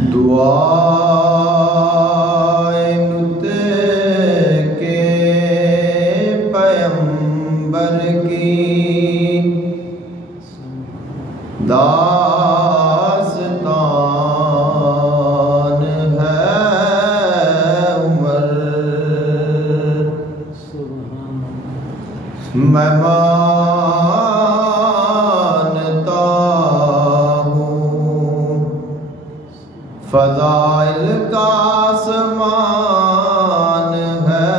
दुआए नुत के पैगंबर की दास्तान है उमर। मैं मानता हूँ फ़ज़ाइल का समान है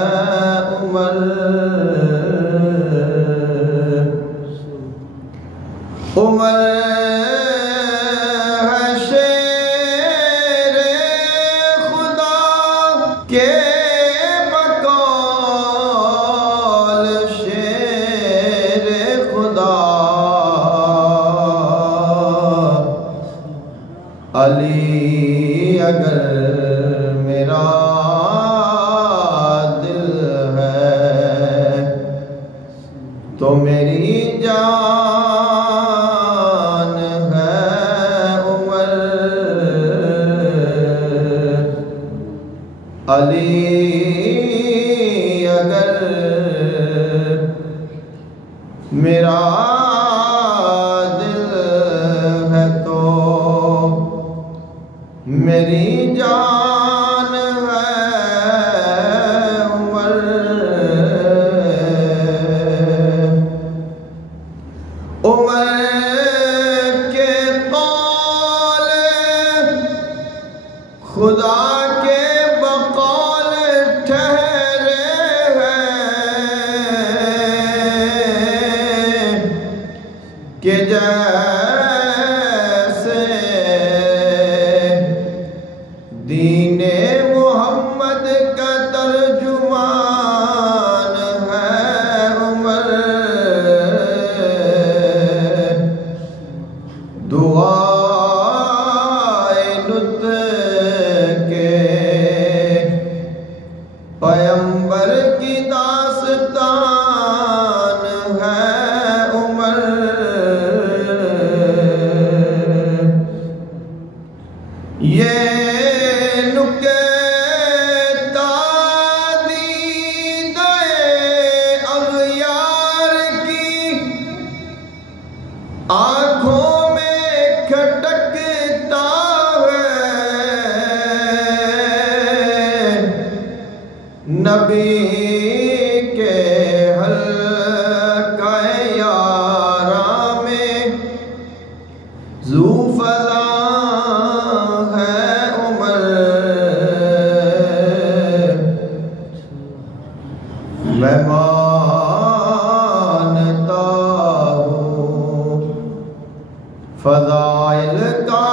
उमर। उमर है शेरे खुदा के बकौल शेरे खुदा। अली अगर मेरा दिल है तो मेरी जान है उमर। अली अगर मेरा दिल है तो मेरी जान है उमर। उमर के कौल खुदा के बकौल ठहरे हैं कि जैसे दीने मोहम्मद का तर्जुमान है उमर। दुआए नुत के पैगंबर की दास्तान है उमर। ये आँखों में खटकता है नबी के हल्का यारा में ज़ूफ़ज़ा है उमर। मैं मानता हूँ फ़ज़ाइल का